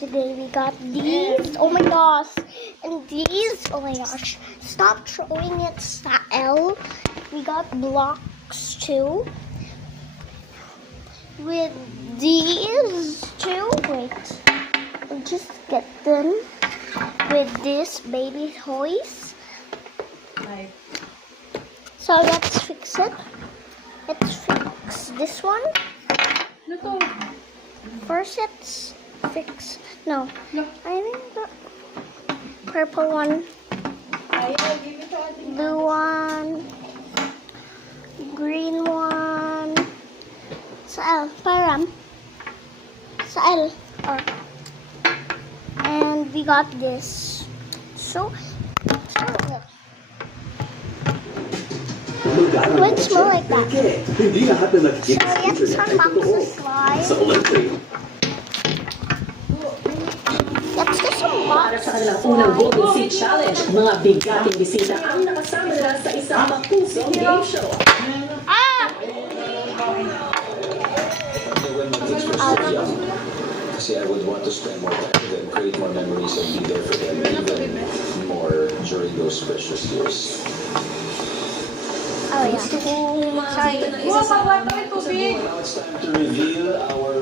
yesterday we got these. Oh my gosh. And these. Oh my gosh. Stop throwing it, Sael. We got blocks too. With these too. Wait. I'll just get them. With this baby toys. Right. So let's fix it. Let's fix this one. Ano to? First, let's fix. No, No. I think the purple one, Ayaw, give it to Ate. blue one, green one. Sael, param. Sael. Or. And we got this. So let's smell like that. Hindi lahat na So nakikita sa let's internet ay unbox totoo. the Sa slime. Olympic, Let's get some Para box sa kanilang unang Golden Seed Challenge, mga bigating bisita ang nakasama nila sa isang mapusong game show. Ah! When my kids were still young, kasi I would want to spend more time with them, create more memories, and be there for them even more during those precious years. Oh yeah. Sorry. Wow, may tubig. Now it's time to reveal our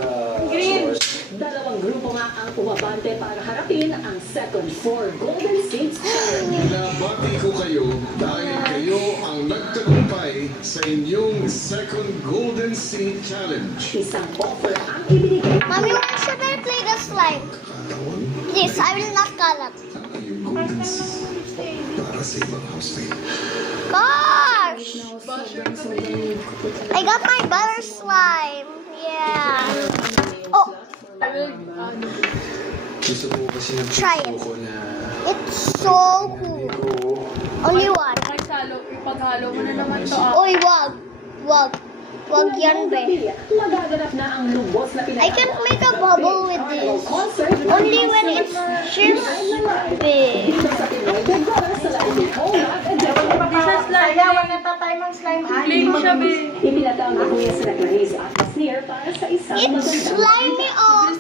Green. scores. Dalawang grupo nga ang umabante para harapin ang second four Golden Seeds Challenge. Nabati ko kayo dahil kayo ang nagtagumpay sa inyong second Golden Seed Challenge. Isang offer ang ibinigay. Mommy, why should I play the slime? Please, I will not kalat. Ang iyong Golden Seed para sa ibang housemate. Gosh! I got my butter slime. Yeah. Oh, Gusto ko kasi ng Try it. ko na it's so cool. Only one. Ipaghalo mo na naman to. Oy, wag. Wag. Wag yan, be. Magaganap na ang lubos na I can make a bubble with this. Only when it's just big. Sayawan na tatay mong slime. Plain siya, be. Ipinatawag na kuya sa Clarice at Pasnier para sa isang It's magandang slimy all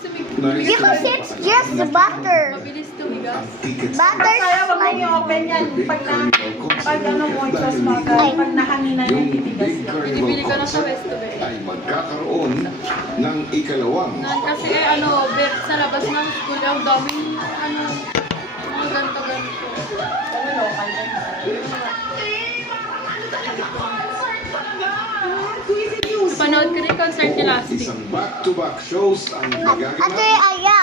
because it's just butter. Mabilis tumigas. Butter Sayaw, wag mo slime. i-open yan. Pag ano mo, just pag nahanginan yung titigas Big yan. Carnival ka na sa Concert Westo, be. ay magkakaroon ng ikalawang Kasi sa labas ng school, ang daming mga ganto-ganto. Ano, local yan. Panood ko rin concert ni Lasting. isang back-to-back shows ang Ate magaganap Aya,